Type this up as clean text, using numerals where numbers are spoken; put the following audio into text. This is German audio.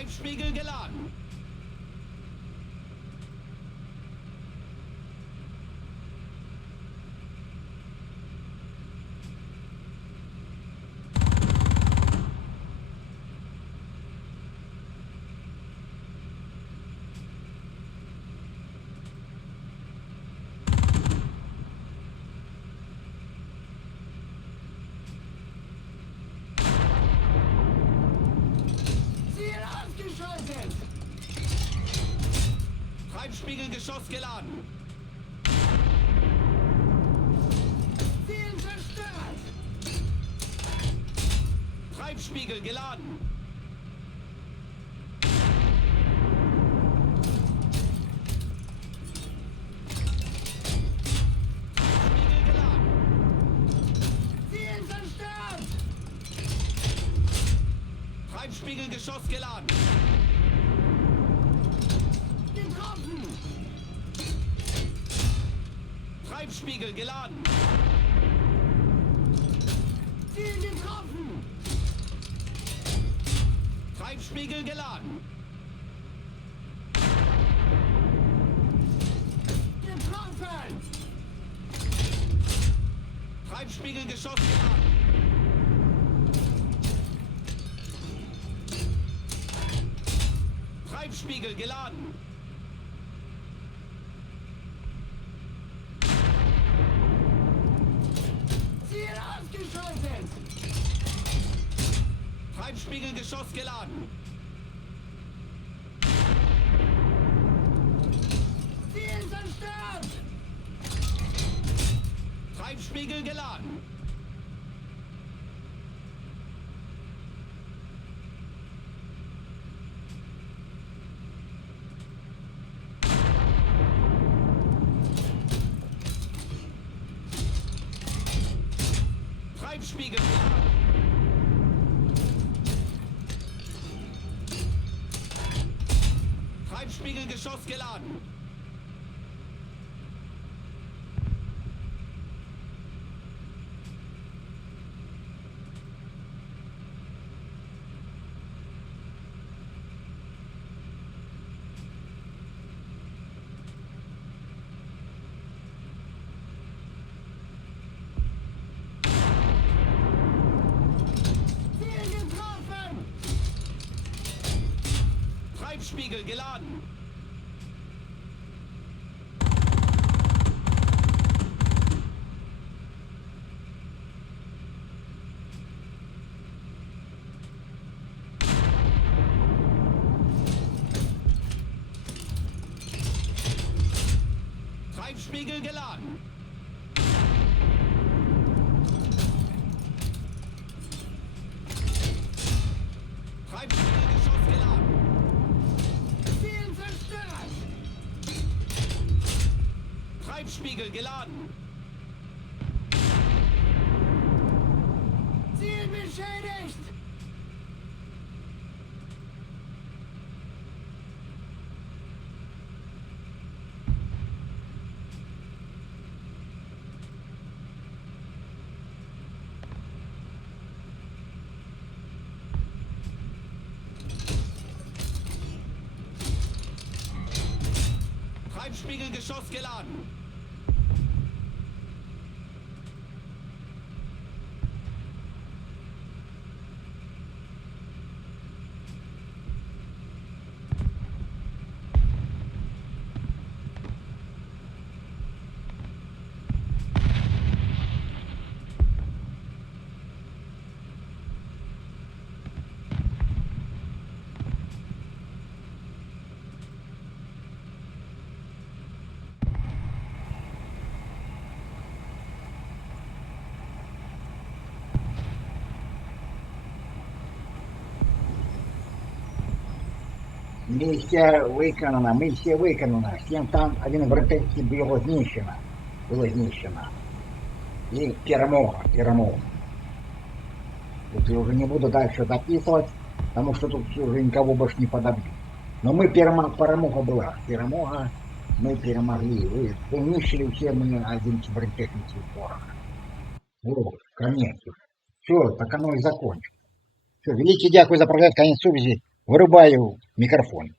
Treibspiegel geladen. Treibspiegelgeschoss geladen. Ziel zerstört. Treibspiegel geladen. Treibspiegel geladen. Ziel zerstört. Treibspiegelgeschoss geladen. Treibspiegel geladen. Ziel getroffen. Treibspiegel geladen. Getroffen. Treibspiegelgeschoss geladen. Treibspiegel geladen. Treibspiegelgeschoss geladen. Ziel zerstört. Treibspiegel geladen. Treibspiegel geladen. Treibspiegelgeschoss geladen. Treibspiegel geladen. Treibspiegel geladen. Treibspiegelgeschoss geladen. Ziel zerstört. Treibspiegel geladen. Ziel beschädigt. Treibspiegelgeschoss geladen. Миссия виконана. 7 там, один братинський було знищено. И перемога. Тут я уже не буду дальше записывать, потому что тут уже никого больше не подобью. Но мы перемога была. Мы перемогли. Вы вынищили все мы один кибертехнический ворог. Вот, конец. Все, так оно и закончилось. Все, великий дякую за проект, конец сувязі. вирубаю мікрофон.